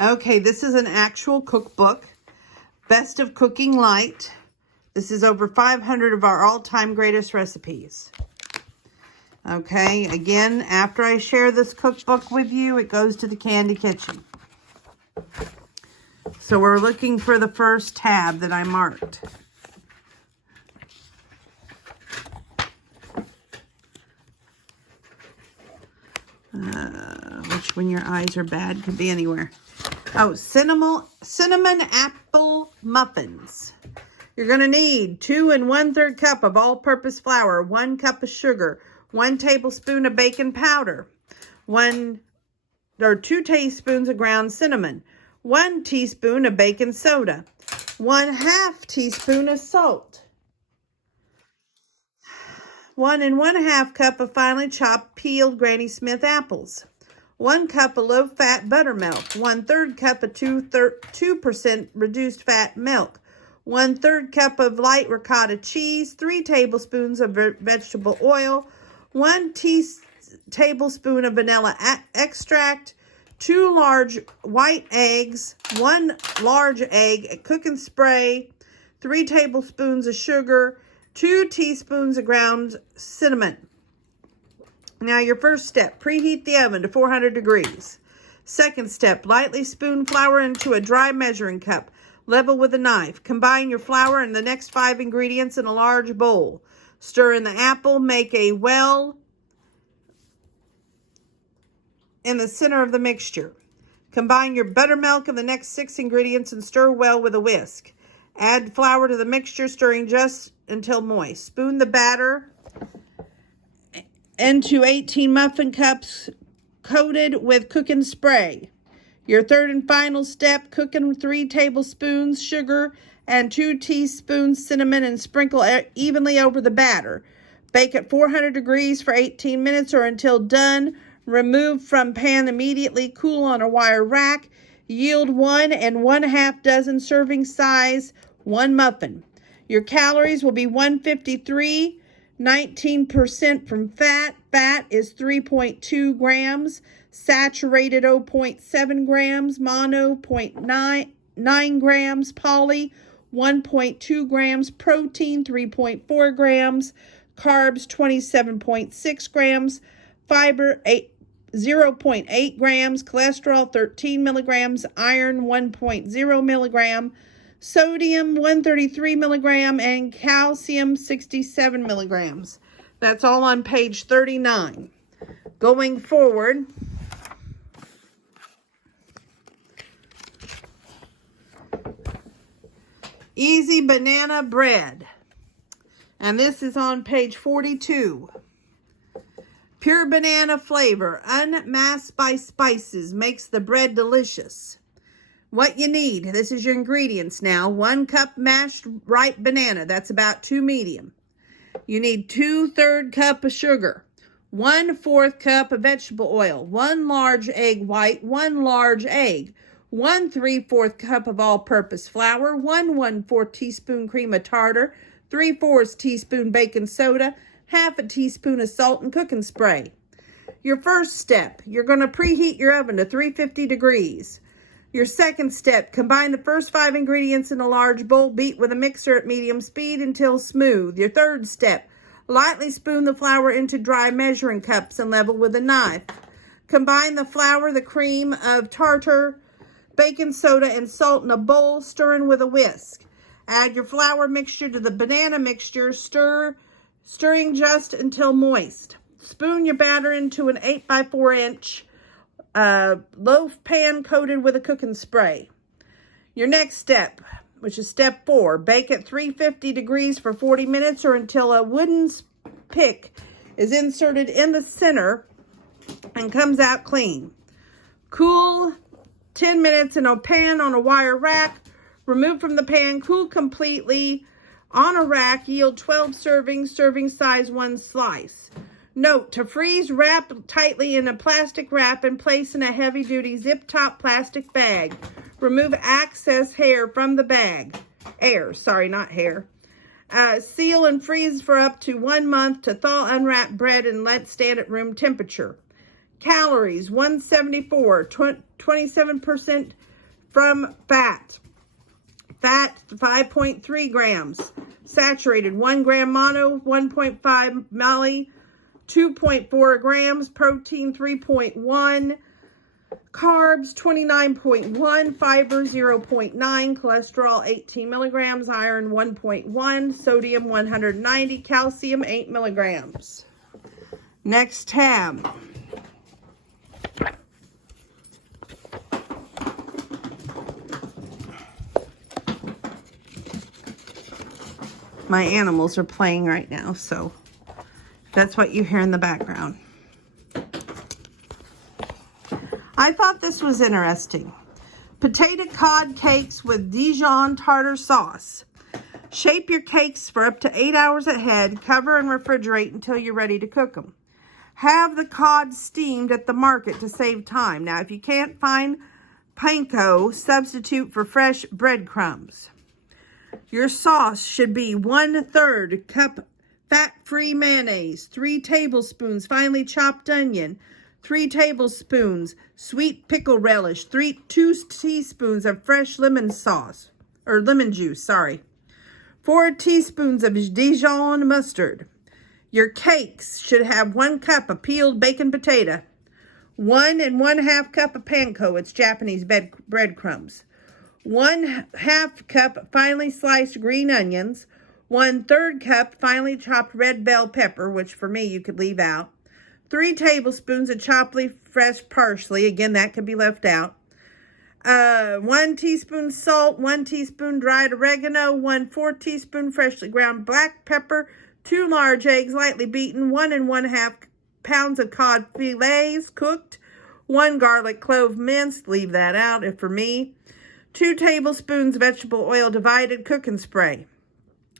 Okay, this is an actual cookbook. Best of Cooking Light. This is over 500 of our all-time greatest recipes. Okay, again, after I share this cookbook with you, it goes to the Candy Kitchen. So we're looking for the first tab that I marked. Which, when your eyes are bad, could be anywhere. Oh, cinnamon apple muffins. You're going to need 2 1/3 cup of all-purpose flour, 1 cup of sugar, 1 tablespoon of baking powder, 2 teaspoons of ground cinnamon, 1 teaspoon of baking soda, 1/2 teaspoon of salt, 1 1/2 cup of finely chopped peeled Granny Smith apples, 1 cup of low-fat buttermilk, 1/3 cup of 2% reduced fat milk, 1/3 cup of light ricotta cheese, 3 tablespoons of vegetable oil, 1 tablespoon of vanilla extract, 2 large white eggs, 1 large egg, cooking spray, 3 tablespoons of sugar, 2 teaspoons of ground cinnamon. Now your first step, preheat the oven to 400 degrees. Second step, lightly spoon flour into a dry measuring cup. Level with a knife. Combine your flour and the next 5 ingredients in a large bowl. Stir in the apple. Make a well in the center of the mixture. Combine your buttermilk and the next 6 ingredients and stir well with a whisk. Add flour to the mixture, stirring just until moist. Spoon the batter into 18 muffin cups coated with cooking spray. Your third and final step, cooking 3 tablespoons sugar and 2 teaspoons cinnamon and sprinkle evenly over the batter. Bake at 400 degrees for 18 minutes or until done. Remove from pan immediately. Cool on a wire rack. Yield 1 1/2 dozen serving size 1 muffin. Your calories will be 153, 19% from fat. Fat is 3.2 grams. Saturated 0.7 grams, mono 0.9 grams, poly 1.2 grams, protein 3.4 grams, carbs 27.6 grams, fiber 0.8 grams, cholesterol 13 milligrams, iron 1.0 milligram, sodium 133 milligram, and calcium 67 milligrams. That's all on page 39. Going forward, easy banana bread. And this is on page 42. Pure banana flavor, unmasked by spices, makes the bread delicious. What you need, this is your ingredients now. 1 cup mashed ripe banana, that's about 2 medium. You need 2/3 cup of sugar, 1/4 cup of vegetable oil, 1 large egg white, 1 large egg, 1 3/4 cup of all-purpose flour, 1 1/4 teaspoon cream of tartar, 3/4 teaspoon baking soda, 1/2 teaspoon of salt and cooking spray. Your first step, you're going to preheat your oven to 350 degrees. Your second step, combine the first 5 ingredients in a large bowl, beat with a mixer at medium speed until smooth. Your third step, lightly spoon the flour into dry measuring cups and level with a knife. Combine the flour, the cream of tartar, baking soda, and salt in a bowl, stirring with a whisk. Add your flour mixture to the banana mixture, stirring just until moist. Spoon your batter into an 8 by 4 inch loaf pan coated with a cooking spray. Your next step, which is step 4, bake at 350 degrees for 40 minutes or until a wooden pick is inserted in the center and comes out clean. Cool 10 minutes in a pan on a wire rack. Remove from the pan, cool completely on a rack. Yield 12 servings, serving size 1 slice. Note, to freeze, wrap tightly in a plastic wrap and place in a heavy-duty zip-top plastic bag. Remove excess hair from the bag. Seal and freeze for up to 1 month to thaw unwrapped bread and let stand at room temperature. Calories, 174, 27% from fat. Fat, 5.3 grams. Saturated, 1 gram mono, 1.5 moly, 2.4 grams. Protein, 3.1. Carbs, 29.1. Fiber, 0.9. Cholesterol, 18 milligrams. Iron, 1.1. Sodium, 190. Calcium, 8 milligrams. Next tab. My animals are playing right now, so that's what you hear in the background. I thought this was interesting. Potato cod cakes with Dijon tartar sauce. Shape your cakes for up to 8 hours ahead. Cover and refrigerate until you're ready to cook them. Have the cod steamed at the market to save time. Now, if you can't find panko, substitute for fresh breadcrumbs. Your sauce should be 1/3 cup fat-free mayonnaise, 3 tablespoons finely chopped onion, 3 tablespoons sweet pickle relish, 2 teaspoons of fresh lemon sauce, or lemon juice, 4 teaspoons of Dijon mustard. Your cakes should have 1 cup of peeled baked potato, 1 1/2 cup of panko, it's Japanese breadcrumbs, 1/2 cup finely sliced green onions, 1/3 cup finely chopped red bell pepper, which for me you could leave out, 3 tablespoons of chopped fresh parsley, again that could be left out, 1 teaspoon salt, 1 teaspoon dried oregano, 1/4 teaspoon freshly ground black pepper, 2 large eggs lightly beaten, 1 1/2 pounds of cod fillets cooked, 1 garlic clove minced, leave that out if for me, 2 tablespoons vegetable oil divided, cook and spray.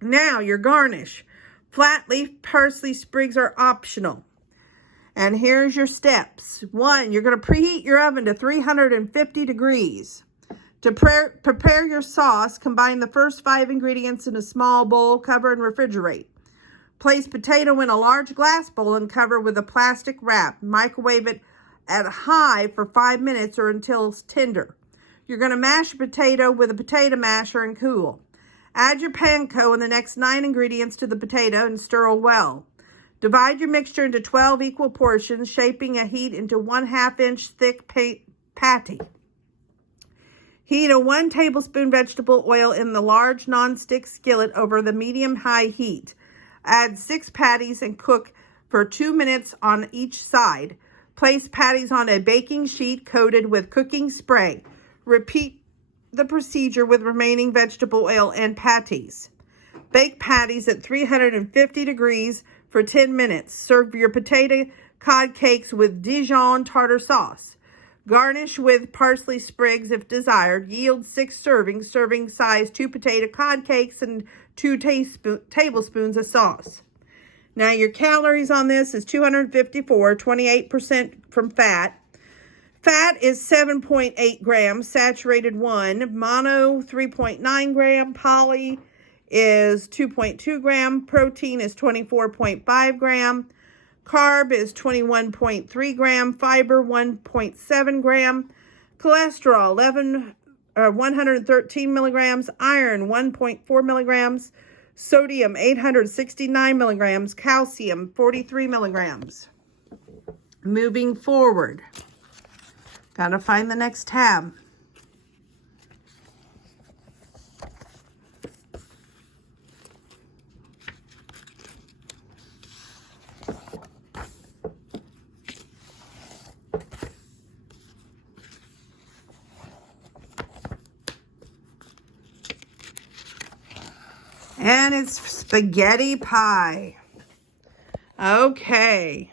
Now your garnish. Flat leaf parsley sprigs are optional. And here's your steps. 1, you're going to preheat your oven to 350 degrees. To prepare your sauce, combine the first 5 ingredients in a small bowl, cover and refrigerate. Place potato in a large glass bowl and cover with a plastic wrap. Microwave it at high for 5 minutes or until it's tender. You're going to mash potato with a potato masher and cool. Add your panko and the next 9 ingredients to the potato and stir well. Divide your mixture into 12 equal portions, shaping a heat into 1/2 inch thick patty. Heat a 1 tablespoon vegetable oil in the large nonstick skillet over the medium-high heat. Add 6 patties and cook for 2 minutes on each side. Place patties on a baking sheet coated with cooking spray. Repeat the procedure with remaining vegetable oil and patties. Bake patties at 350 degrees for 10 minutes. Serve your potato cod cakes with Dijon tartar sauce. Garnish with parsley sprigs if desired. Yield 6 servings. Serving size 2 potato cod cakes and 2 tablespoons of sauce. Now your calories on this is 254, 28% from fat. Fat is 7.8 grams, saturated 1, mono 3.9 gram, poly is 2.2 gram, protein is 24.5 gram, carb is 21.3 gram, fiber 1.7 gram, cholesterol 113 milligrams, iron 1.4 milligrams, sodium 869 milligrams, calcium 43 milligrams. Moving forward, gotta find the next tab. And it's spaghetti pie. Okay.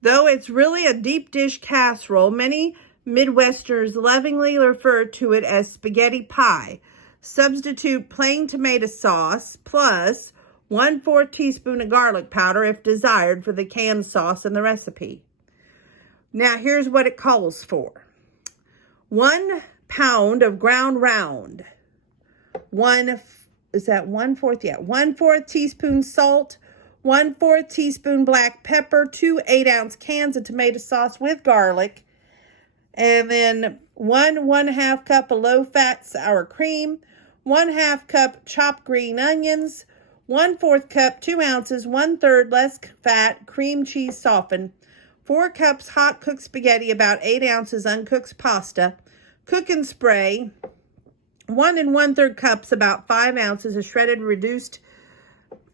Though it's really a deep dish casserole, many Midwesterners lovingly refer to it as spaghetti pie. Substitute plain tomato sauce plus 1/4 teaspoon of garlic powder if desired for the canned sauce in the recipe. Now here's what it calls for. 1 pound of ground round. 1/4 teaspoon salt, 1/4 teaspoon black pepper, 2 8-ounce cans of tomato sauce with garlic, And then 1/2 cup of low-fat sour cream, 1/2 cup chopped green onions, 1/4 cup, 2 ounces, 1/3 less fat cream cheese softened, 4 cups hot cooked spaghetti, about 8 ounces uncooked pasta, cook and spray, 1 1/3 cups, about 5 ounces of shredded reduced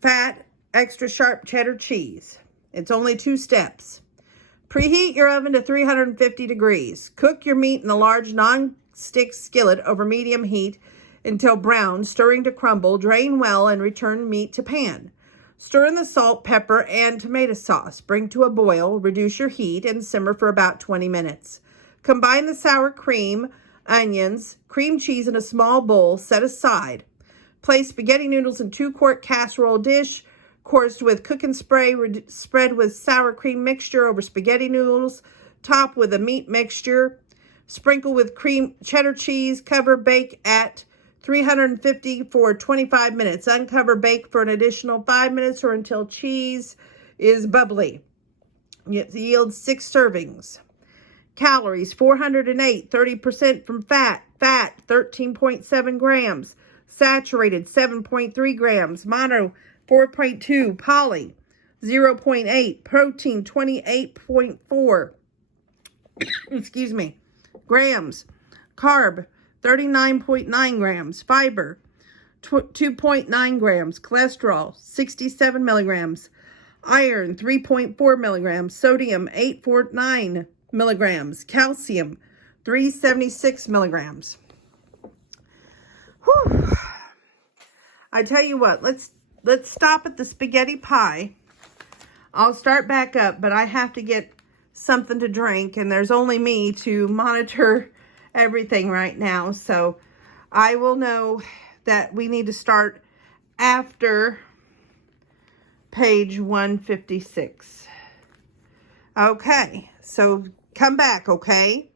fat extra sharp cheddar cheese. It's only 2 steps. Preheat your oven to 350 degrees. Cook your meat in a large non-stick skillet over medium heat until brown, stirring to crumble. Drain well and return meat to pan. Stir in the salt, pepper, and tomato sauce. Bring to a boil, reduce your heat, and simmer for about 20 minutes. Combine the sour cream, onions, cream cheese in a small bowl. Set aside. Place spaghetti noodles in 2-quart casserole dish, coursed with cook and spray, spread with sour cream mixture over spaghetti noodles, top with a meat mixture, sprinkle with cream cheddar cheese, cover, bake at 350 for 25 minutes. Uncover, bake for an additional 5 minutes or until cheese is bubbly. It yields 6 servings. Calories, 408, 30% from fat, 13.7 grams, saturated, 7.3 grams, mono, 4.2, poly, 0.8, protein, 28.4, excuse me, grams, carb, 39.9 grams, fiber, 2.9 grams, cholesterol, 67 milligrams, iron, 3.4 milligrams, sodium, 849 milligrams, calcium, 376 milligrams. Whew. I tell you what, let's stop at the spaghetti pie. I'll start back up, but I have to get something to drink, and there's only me to monitor everything right now. So I will know that we need to start after page 156. Okay, so come back, okay?